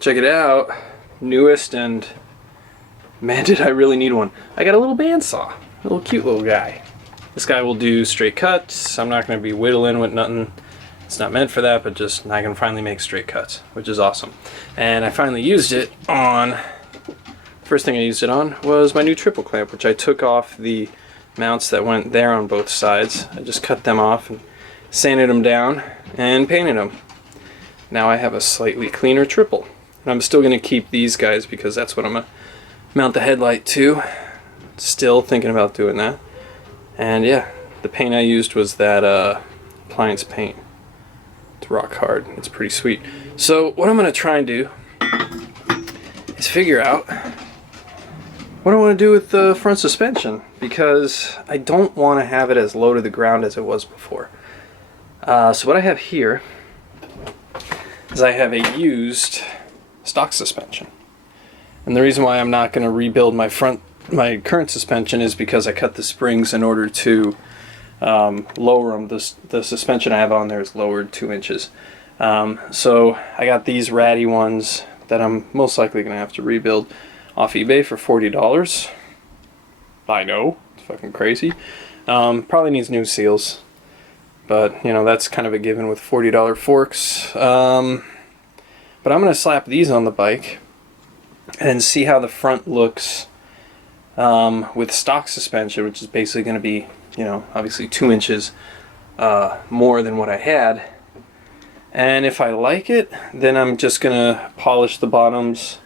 Check it out. Newest, and man, did I really need one. I got a little bandsaw. A little cute little guy. This guy will do straight cuts. I'm not going to be whittling with nothing. It's not meant for that, but just I can finally make straight cuts, which is awesome. And I finally used it on, first thing I used it on was my new triple clamp, which I took off the mounts that went there on both sides. I just cut them off and sanded them down and painted them. Now I have a slightly cleaner triple. And I'm still going to keep these guys because that's what I'm going to mount the headlight to. Still thinking about doing that. And yeah, the paint I used was that appliance paint. It's rock hard. It's pretty sweet. So what I'm going to try and do is figure out what I want to do with the front suspension, because I don't want to have it as low to the ground as it was before. So what I have here is I have a used stock suspension. And the reason why I'm not going to rebuild my current suspension is because I cut the springs in order to lower them. The suspension I have on there is lowered 2 inches. So I got these ratty ones that I'm most likely going to have to rebuild off eBay for $40. I know, it's fucking crazy. Probably needs new seals, but you know, that's kind of a given with $40 forks. But I'm going to slap these on the bike and see how the front looks with stock suspension, which is basically going to be, you know, obviously 2 inches more than what I had. And if I like it, then I'm just going to polish the bottoms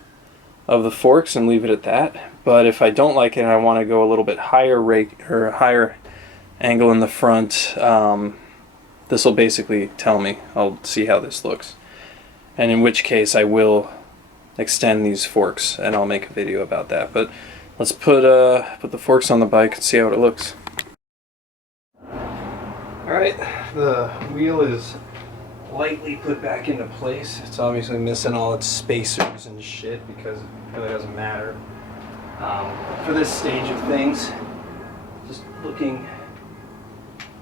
of the forks and leave it at that. But if I don't like it and I want to go a little bit higher higher angle in the front, this will basically tell me. I'll see how this looks. And in which case I will extend these forks and I'll make a video about that. But let's put the forks on the bike and see how it looks. Alright, the wheel is lightly put back into place. It's obviously missing all its spacers and shit because it really doesn't matter. For this stage of things, just looking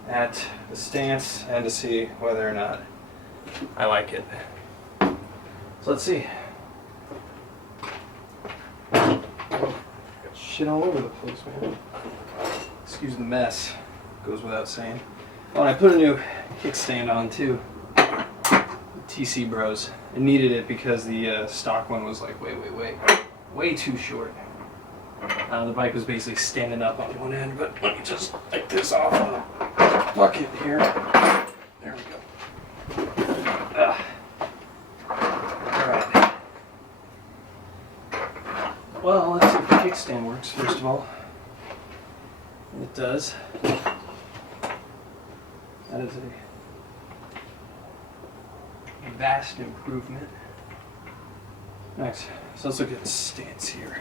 at the stance and to see whether or not I like it. So let's see. Got shit all over the place, man. Excuse the mess. Goes without saying. Oh, and I put a new kickstand on too. TC Bros. I needed it because the stock one was like way too short. The bike was basically standing up on one end, but let me just take this off of the bucket here. There we go. Alright. Well, let's see if the kickstand works first of all. It does. That is a vast improvement. Next, so let's look at the stance here.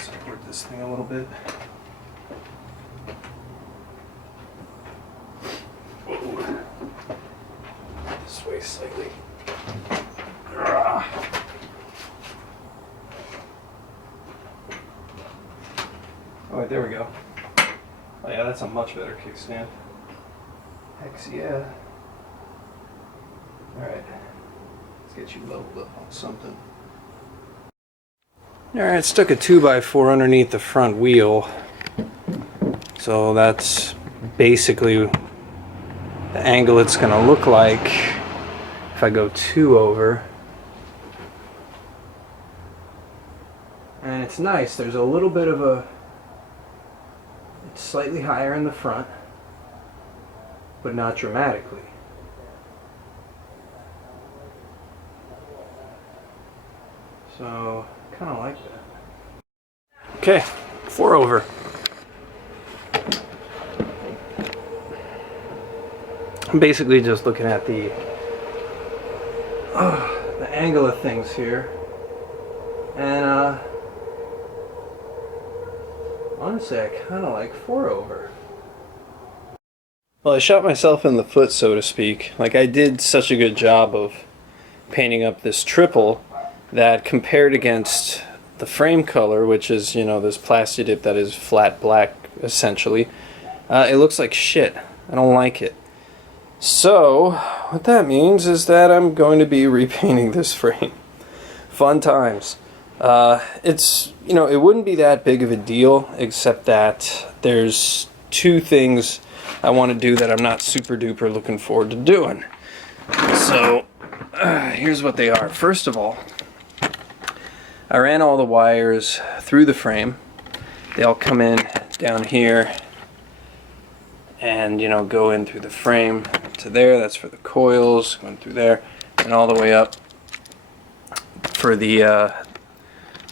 Support this thing a little bit. Whoa. This way slightly. Oh, wait, there we go. Oh yeah, that's a much better kickstand. Heck yeah. Alright, let's get you leveled up on something. Alright, stuck a 2x4 underneath the front wheel. So that's basically the angle it's going to look like if I go 2 over. And it's nice, there's a little bit of a, it's slightly higher in the front, but not dramatically. So, kind of like that. Okay, 4 over. I'm basically just looking at the angle of things here, and honestly, I kind of like 4 over. Well, I shot myself in the foot, so to speak. Like, I did such a good job of painting up this triple that compared against the frame color, which is, you know, this plasti dip that is flat black, essentially, it looks like shit. I don't like it. So what that means is that I'm going to be repainting this frame. Fun times. It's, you know, it wouldn't be that big of a deal, except that there's two things I want to do that I'm not super duper looking forward to doing. So here's what they are. First of all, I ran all the wires through the frame. They all come in down here and, you know, go in through the frame to there. That's for the coils, going through there, and all the way up for the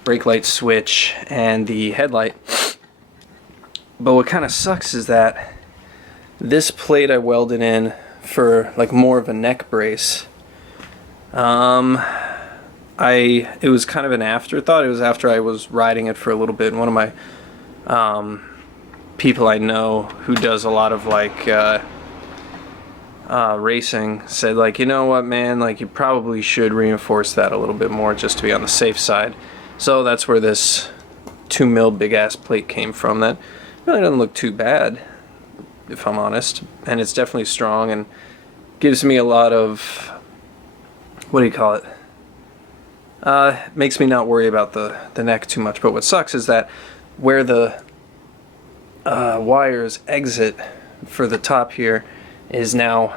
brake light switch and the headlight. But what kind of sucks is that this plate I welded in for like more of a neck brace. It was kind of an afterthought. It was after I was riding it for a little bit, and one of my people I know who does a lot of like racing said, like, you know what, man, like you probably should reinforce that a little bit more just to be on the safe side. So that's where this 2 mil big ass plate came from. That really doesn't look too bad, if I'm honest, and it's definitely strong and gives me a lot of, what do you call it, makes me not worry about the neck too much. But what sucks is that where the wires exit for the top here is now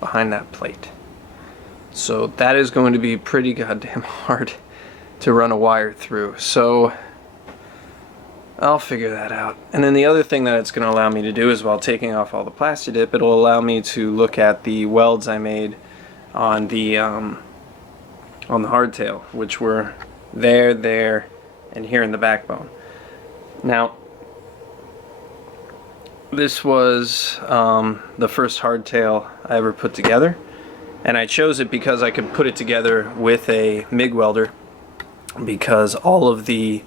behind that plate. So that is going to be pretty goddamn hard to run a wire through. So I'll figure that out. And then the other thing that it's going to allow me to do is, while taking off all the plasti dip, it'll allow me to look at the welds I made on the hardtail, which were there, and here in the backbone. Now, this was the first hardtail I ever put together, and I chose it because I could put it together with a MIG welder, because all of the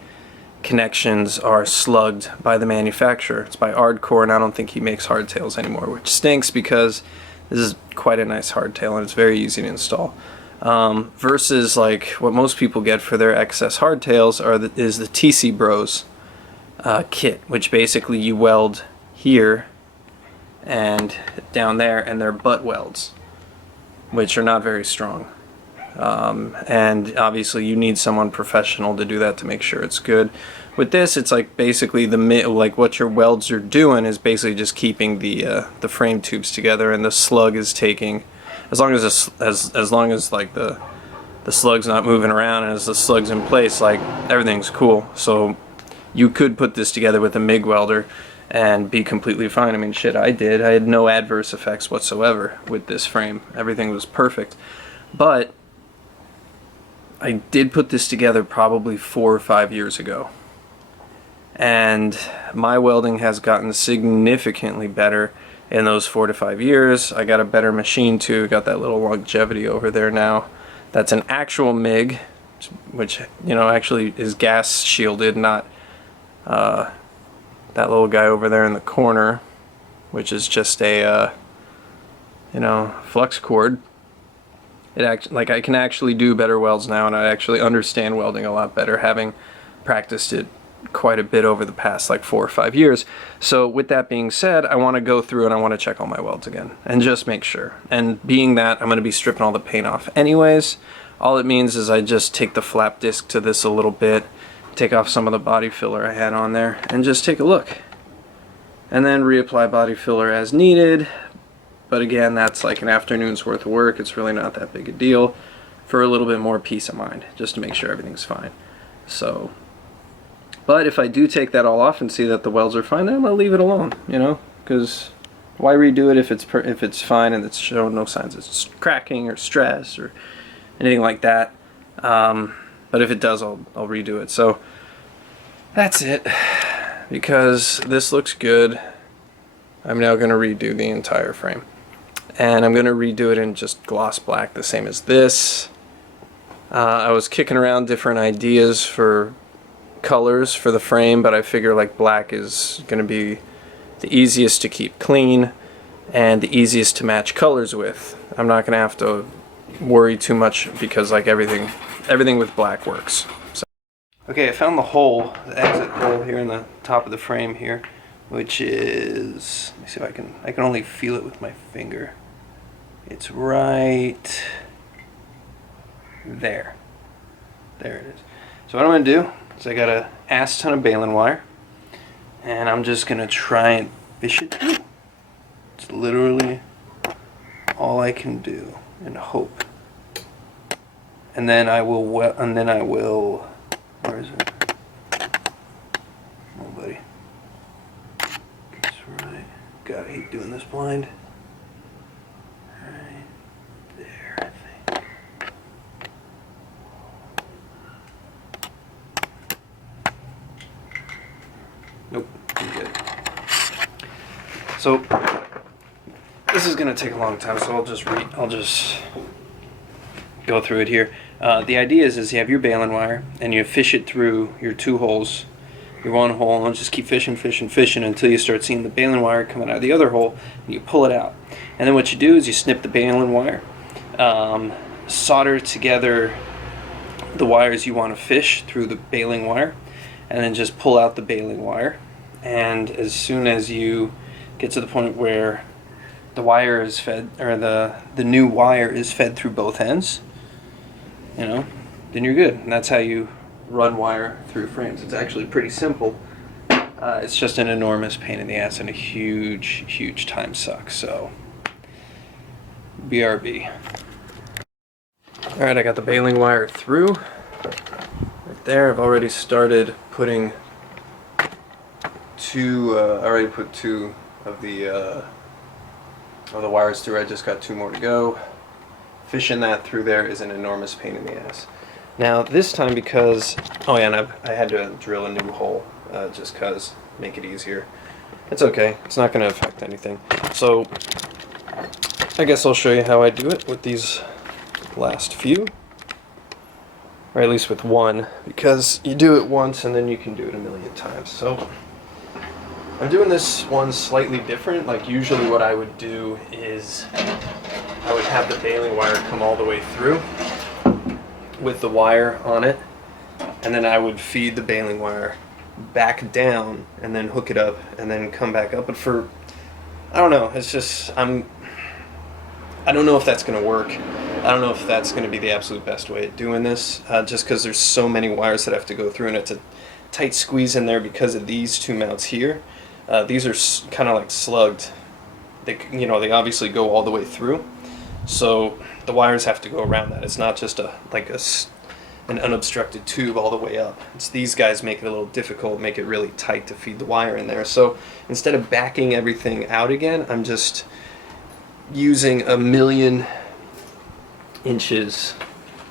connections are slugged by the manufacturer. It's by Ardcore, and I don't think he makes hardtails anymore, which stinks because this is quite a nice hardtail and it's very easy to install. Versus like what most people get for their XS hardtails is the TC Bros kit, which basically you weld here and down there, and they're butt welds, which are not very strong. And obviously you need someone professional to do that to make sure it's good. With this, it's like basically like what your welds are doing is basically just keeping the frame tubes together, and the slug is taking, as long as like the slug's not moving around, and as the slug's in place, like everything's cool. So you could put this together with a MIG welder and be completely fine. I mean, shit, I did. I had no adverse effects whatsoever with this frame. Everything was perfect. But I did put this together probably 4 or 5 years ago, and my welding has gotten significantly better in those 4 to 5 years. I got a better machine too, got that little longevity over there now. That's an actual MIG, which, you know, actually is gas shielded, not that little guy over there in the corner, which is just a you know, flux cord. Like, I can actually do better welds now, and I actually understand welding a lot better, having practiced it quite a bit over the past like 4 or 5 years. So with that being said, I want to go through and I want to check all my welds again and just make sure. And being that I'm going to be stripping all the paint off anyways, all it means is I just take the flap disc to this a little bit, take off some of the body filler I had on there, and just take a look, and then reapply body filler as needed. But again, that's like an afternoon's worth of work. It's really not that big a deal, for a little bit more peace of mind, just to make sure everything's fine. So, but if I do take that all off and see that the welds are fine, then I'm gonna leave it alone, you know, because why redo it if it's fine and it's showing no signs of cracking or stress or anything like that. But if it does, I'll redo it. So that's it, because this looks good. I'm now going to redo the entire frame, and I'm going to redo it in just gloss black, the same as this. I was kicking around different ideas for colors for the frame, but I figure like black is going to be the easiest to keep clean and the easiest to match colors with. I'm not going to have to worry too much, because like everything with black works. So. Okay, I found the hole, the exit hole here in the top of the frame here, which is, let me see if I can only feel it with my finger. It's right there. There it is. So what I'm going to do is I got a ass ton of baling wire, and I'm just going to try and fish it through. It's literally all I can do and hope. And then I will, where is it? Oh, buddy. That's right. God, I hate doing this blind. Right there, I think. Nope, I'm good. So this is going to take a long time, so I'll just go through it here. The idea is you have your baling wire and you fish it through your two holes, your one hole, and just keep fishing until you start seeing the baling wire coming out of the other hole, and you pull it out. And then what you do is you snip the baling wire, solder together the wires you want to fish through the baling wire, and then just pull out the baling wire. And as soon as you get to the point where the wire is fed, or the new wire is fed through both ends, you know, then you're good. And that's how you run wire through frames. It's actually pretty simple. It's just an enormous pain in the ass and a huge time suck. So BRB. Alright, I got the baling wire through right there. I've already started putting two of the wires through. I just got 2 more to go. Fishing that through there is an enormous pain in the ass. Now this time, because and I had to drill a new hole just cause make it easier. It's okay, it's not going to affect anything. So I guess I'll show you how I do it with these last few, or at least with one, because you do it once and then you can do it a million times. So I'm doing this one slightly different. Like usually what I would do is I would have the baling wire come all the way through with the wire on it, and then I would feed the baling wire back down and then hook it up and then come back up. But I don't know, it's just, I don't know if that's going to work. I don't know if that's going to be the absolute best way of doing this, just because there's so many wires that I have to go through, and it's a tight squeeze in there because of these 2 mounts here. These are kind of like slugged. They obviously go all the way through, so the wires have to go around that. It's not just an unobstructed tube all the way up. It's these guys make it a little difficult, make it really tight to feed the wire in there. So instead of backing everything out again, I'm just using 1,000,000 inches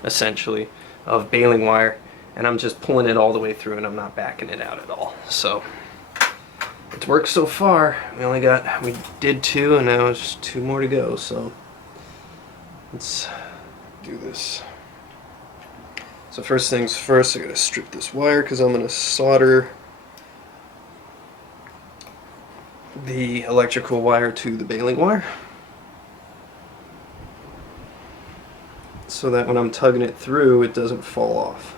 essentially of baling wire, and I'm just pulling it all the way through, and I'm not backing it out at all. So it's worked so far. We did 2, and now it's just 2 more to go. So let's do this. So first things first, I gotta strip this wire because I'm gonna solder the electrical wire to the baling wire, so that when I'm tugging it through, it doesn't fall off.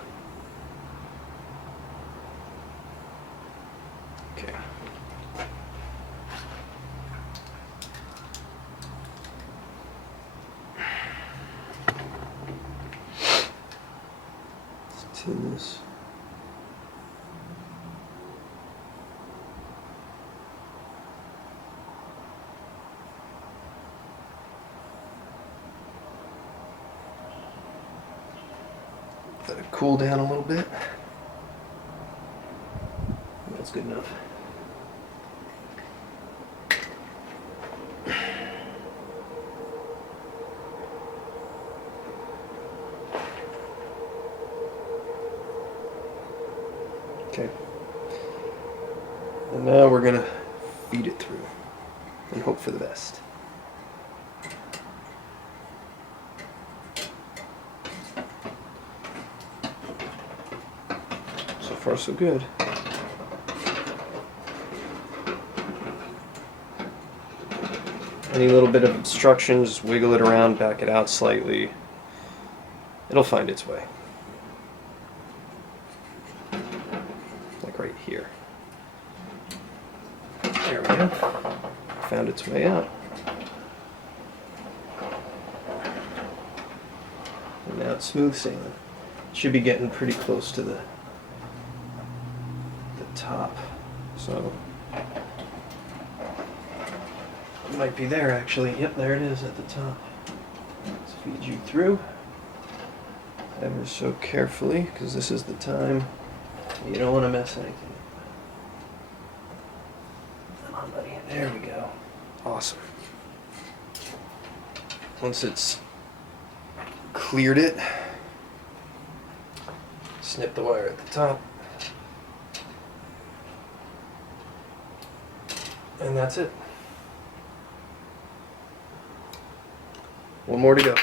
Okay. Let's tin this. Let it cool down a little bit. That's good enough. Okay. And now we're gonna feed it through and hope for the best. So far so good. Any little bit of obstruction, just wiggle it around, back it out slightly. It'll find its way. Like right here. There we go. Found its way out. And now it's smooth sailing. Should be getting pretty close to the top. So it might be there actually. Yep, there it is at the top. Let's feed you through ever so carefully, because this is the time you don't want to mess anything up. Come on, buddy. There we go. Awesome. Once it's cleared it, snip the wire at the top, and that's it. One more to go.